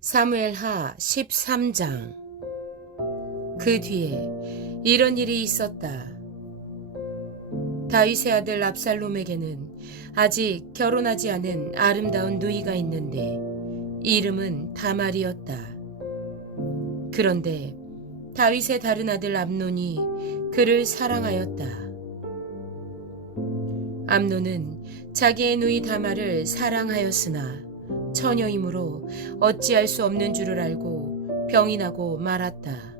사무엘하 13장 그 뒤에 이런 일이 있었다. 다윗의 아들 압살롬에게는 아직 결혼하지 않은 아름다운 누이가 있는데 이름은 다말이었다. 그런데 다윗의 다른 아들 암논이 그를 사랑하였다. 암논은 자기의 누이 다말을 사랑하였으나 처녀이므로 어찌할 수 없는 줄을 알고 병이 나고 말았다.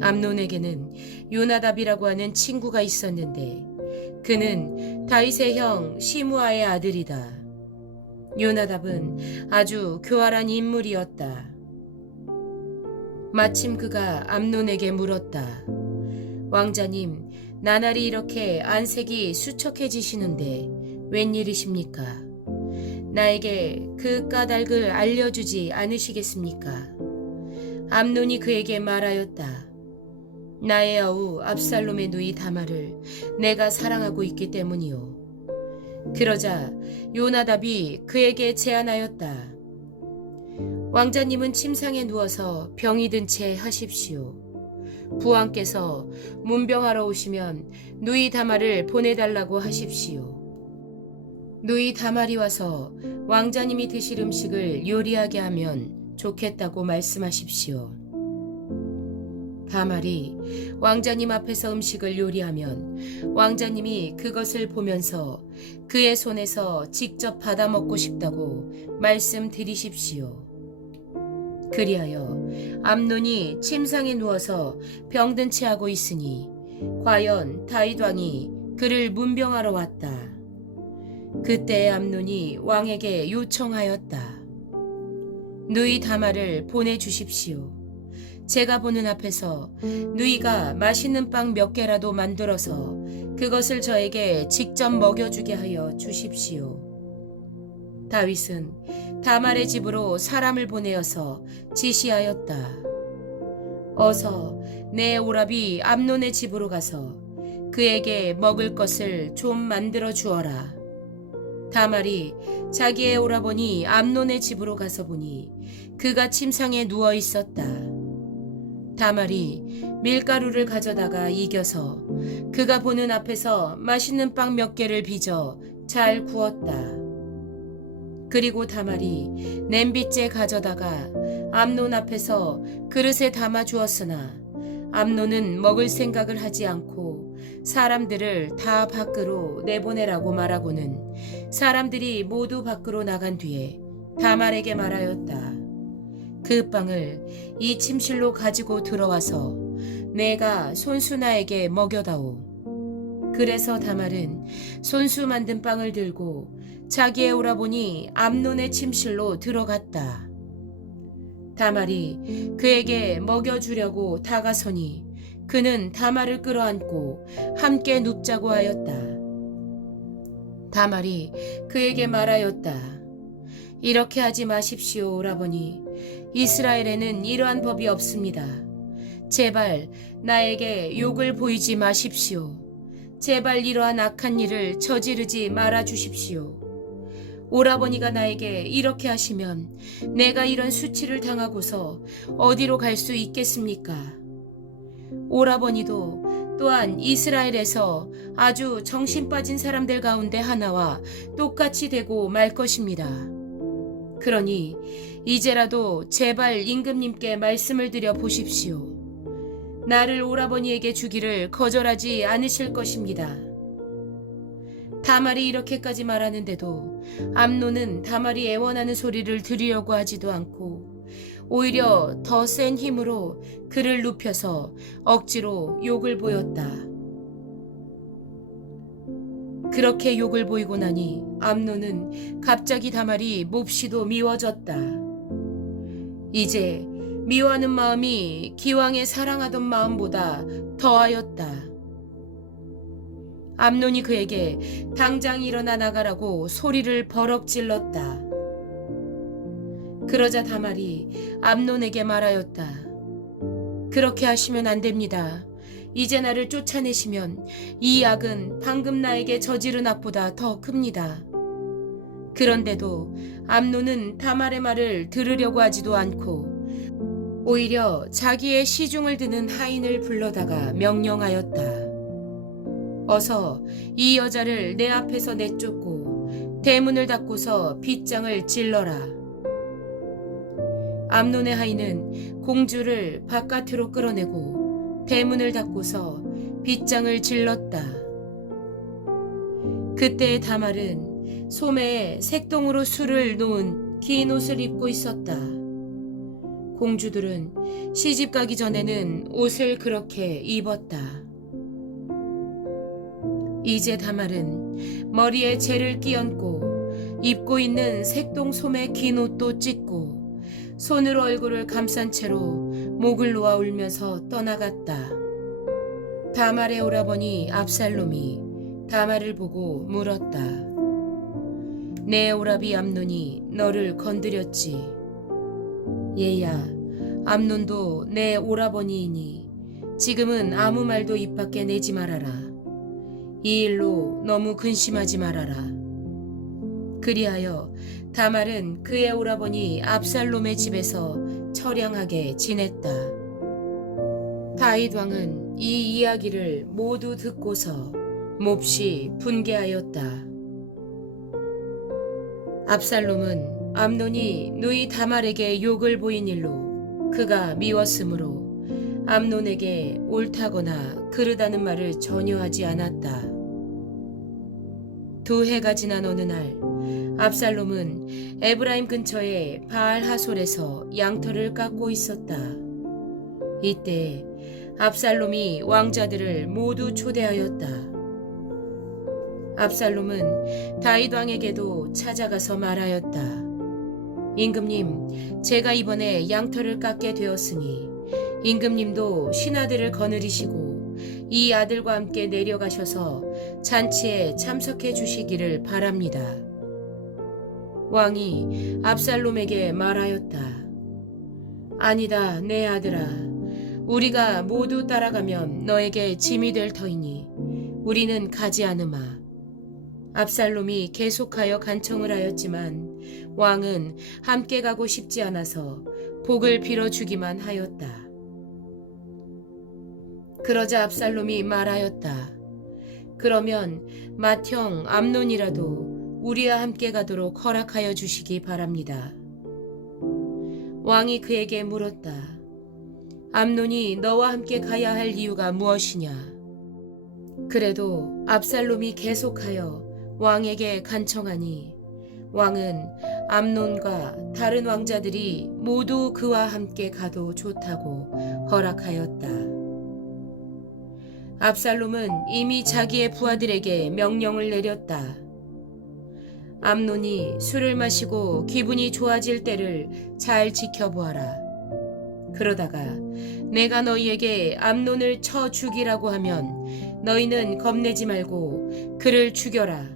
암논에게는 요나답이라고 하는 친구가 있었는데 그는 다윗의 형 시므아의 아들이다. 요나답은 아주 교활한 인물이었다. 마침 그가 암논에게 물었다. 왕자님, 나날이 이렇게 안색이 수척해지시는데 웬일이십니까? 나에게 그 까닭을 알려주지 않으시겠습니까? 암논이 그에게 말하였다. 나의 아우 압살롬의 누이 다말을 내가 사랑하고 있기 때문이요. 그러자 요나답이 그에게 제안하였다. 왕자님은 침상에 누워서 병이 든 채 하십시오. 부왕께서 문병하러 오시면 누이 다말을 보내달라고 하십시오. 누이 다말이 와서 왕자님이 드실 음식을 요리하게 하면 좋겠다고 말씀하십시오. 다말이 왕자님 앞에서 음식을 요리하면 왕자님이 그것을 보면서 그의 손에서 직접 받아 먹고 싶다고 말씀드리십시오. 그리하여 암논이 침상에 누워서 병든 채 하고 있으니 과연 다윗 왕이 그를 문병하러 왔다. 그때 암논이 왕에게 요청하였다. 누이 다말을 보내주십시오. 제가 보는 앞에서 누이가 맛있는 빵 몇 개라도 만들어서 그것을 저에게 직접 먹여주게 하여 주십시오. 다윗은 다말의 집으로 사람을 보내어서 지시하였다. 어서 내 오랍이 암논의 집으로 가서 그에게 먹을 것을 좀 만들어 주어라. 다말이 자기의 오라버니 암논의 집으로 가서 보니 그가 침상에 누워 있었다. 다말이 밀가루를 가져다가 이겨서 그가 보는 앞에서 맛있는 빵 몇 개를 빚어 잘 구웠다. 그리고 다말이 냄비째 가져다가 암논 앞에서 그릇에 담아 주었으나 암논은 먹을 생각을 하지 않고 사람들을 다 밖으로 내보내라고 말하고는 사람들이 모두 밖으로 나간 뒤에 다말에게 말하였다. 그 빵을 이 침실로 가지고 들어와서 내가 손수나에게 먹여다오. 그래서 다말은 손수 만든 빵을 들고 자기의 오라보니 암논의 침실로 들어갔다. 다말이 그에게 먹여주려고 다가서니 그는 다말을 끌어안고 함께 눕자고 하였다. 다말이 그에게 말하였다. 이렇게 하지 마십시오, 오라버니. 이스라엘에는 이러한 법이 없습니다. 제발 나에게 욕을 보이지 마십시오. 제발 이러한 악한 일을 저지르지 말아 주십시오. 오라버니가 나에게 이렇게 하시면 내가 이런 수치를 당하고서 어디로 갈 수 있겠습니까? 오라버니도 또한 이스라엘에서 아주 정신 빠진 사람들 가운데 하나와 똑같이 되고 말 것입니다. 그러니 이제라도 제발 임금님께 말씀을 드려 보십시오. 나를 오라버니에게 주기를 거절하지 않으실 것입니다. 다말이 이렇게까지 말하는데도 암노는 다말이 애원하는 소리를 들으려고 하지도 않고 오히려 더 센 힘으로 그를 눕혀서 억지로 욕을 보였다. 그렇게 욕을 보이고 나니 암노는 갑자기 다말이 몹시도 미워졌다. 이제 미워하는 마음이 기왕에 사랑하던 마음보다 더하였다. 암논이 그에게 당장 일어나 나가라고 소리를 버럭 질렀다. 그러자 다말이 암논에게 말하였다. 그렇게 하시면 안 됩니다. 이제 나를 쫓아내시면 이 악은 방금 나에게 저지른 악보다 더 큽니다. 그런데도 암논은 다말의 말을 들으려고 하지도 않고 오히려 자기의 시중을 드는 하인을 불러다가 명령하였다. 어서 이 여자를 내 앞에서 내쫓고 대문을 닫고서 빗장을 찔러라. 암논의 하인은 공주를 바깥으로 끌어내고 대문을 닫고서 빗장을 질렀다. 그때 다말은 소매에 색동으로 술을 놓은 긴 옷을 입고 있었다. 공주들은 시집 가기 전에는 옷을 그렇게 입었다. 이제 다말은 머리에 재를 끼얹고 입고 있는 색동 소매 긴 옷도 찢고 손으로 얼굴을 감싼 채로 목을 놓아 울면서 떠나갔다. 다말의 오라버니 압살롬이 다말을 보고 물었다. 내 오라비 암논이 너를 건드렸지. 얘야, 암논도 내 오라버니이니 지금은 아무 말도 입 밖에 내지 말아라. 이 일로 너무 근심하지 말아라. 그리하여 다말은 그의 오라버니 압살롬의 집에서 처량하게 지냈다. 다윗 왕은 이 이야기를 모두 듣고서 몹시 분개하였다. 압살롬은 암논이 누이 다말에게 욕을 보인 일로 그가 미웠으므로 암논에게 옳다거나 그르다는 말을 전혀 하지 않았다. 두 해가 지난 어느 날 압살롬은 에브라임 근처의 바알 하솔에서 양털을 깎고 있었다. 이때 압살롬이 왕자들을 모두 초대하였다. 압살롬은 다윗 왕에게도 찾아가서 말하였다. 임금님, 제가 이번에 양털을 깎게 되었으니 임금님도 신하들을 거느리시고 이 아들과 함께 내려가셔서 잔치에 참석해 주시기를 바랍니다. 왕이 압살롬에게 말하였다. 아니다, 내 아들아. 우리가 모두 따라가면 너에게 짐이 될 터이니 우리는 가지 않으마. 압살롬이 계속하여 간청을 하였지만 왕은 함께 가고 싶지 않아서 복을 빌어주기만 하였다. 그러자 압살롬이 말하였다. 그러면 맏형 암논이라도 우리와 함께 가도록 허락하여 주시기 바랍니다. 왕이 그에게 물었다. 암논이 너와 함께 가야 할 이유가 무엇이냐? 그래도 압살롬이 계속하여 왕에게 간청하니 왕은 암논과 다른 왕자들이 모두 그와 함께 가도 좋다고 허락하였다. 압살롬은 이미 자기의 부하들에게 명령을 내렸다. 암논이 술을 마시고 기분이 좋아질 때를 잘 지켜보아라. 그러다가 내가 너희에게 암논을 쳐 죽이라고 하면 너희는 겁내지 말고 그를 죽여라.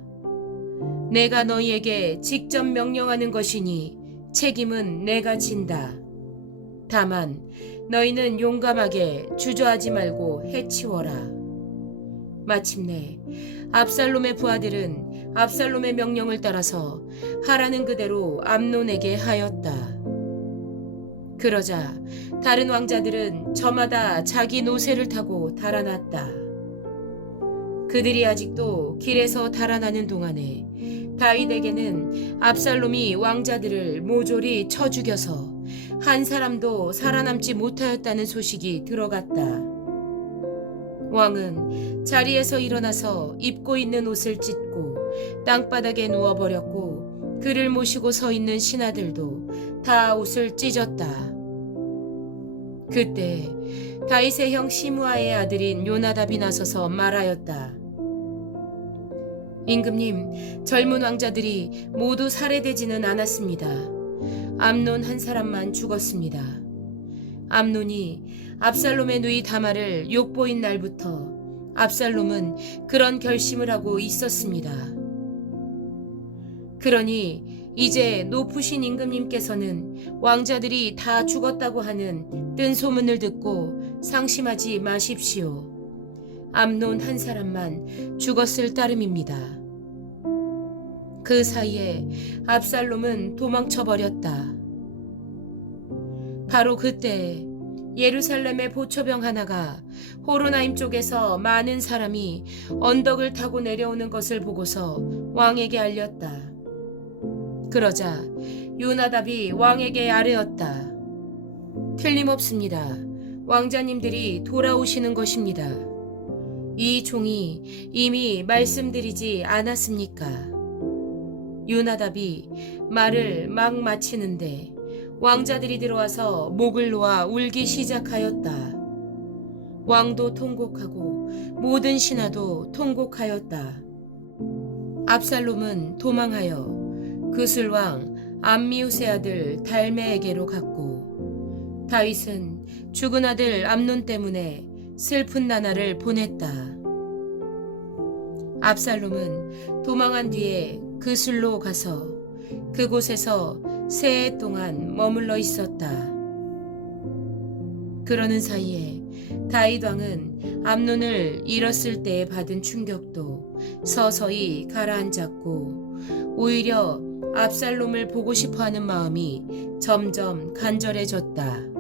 내가 너희에게 직접 명령하는 것이니 책임은 내가 진다. 다만 너희는 용감하게 주저하지 말고 해치워라. 마침내 압살롬의 부하들은 압살롬의 명령을 따라서 하라는 그대로 암논에게 하였다. 그러자 다른 왕자들은 저마다 자기 노새를 타고 달아났다. 그들이 아직도 길에서 달아나는 동안에 다윗에게는 압살롬이 왕자들을 모조리 쳐 죽여서 한 사람도 살아남지 못하였다는 소식이 들어갔다. 왕은 자리에서 일어나서 입고 있는 옷을 찢고 땅바닥에 누워버렸고 그를 모시고 서 있는 신하들도 다 옷을 찢었다. 그때 다윗의 형 시므아의 아들인 요나답이 나서서 말하였다. 임금님, 젊은 왕자들이 모두 살해되지는 않았습니다. 암논 한 사람만 죽었습니다. 암논이 압살롬의 누이 다말을 욕보인 날부터 압살롬은 그런 결심을 하고 있었습니다. 그러니 이제 높으신 임금님께서는 왕자들이 다 죽었다고 하는 뜬 소문을 듣고 상심하지 마십시오. 암논 한 사람만 죽었을 따름입니다. 그 사이에 압살롬은 도망쳐 버렸다. 바로 그때 예루살렘의 보초병 하나가 호로나임 쪽에서 많은 사람이 언덕을 타고 내려오는 것을 보고서 왕에게 알렸다. 그러자 요나답이 왕에게 아뢰었다. 틀림없습니다. 왕자님들이 돌아오시는 것입니다. 이 종이 이미 말씀드리지 않았습니까? 요나답이 말을 막 마치는데 왕자들이 들어와서 목을 놓아 울기 시작하였다. 왕도 통곡하고 모든 신하도 통곡하였다. 압살롬은 도망하여 그술왕 암미우스의 아들 달메에게로 갔고 다윗은 죽은 아들 암논 때문에 슬픈 나날을 보냈다. 압살롬은 도망한 뒤에 그술로 가서 그곳에서 세 해 동안 머물러 있었다. 그러는 사이에 다윗 왕은 암논을 잃었을 때에 받은 충격도 서서히 가라앉았고 오히려 압살롬을 보고 싶어 하는 마음이 점점 간절해졌다.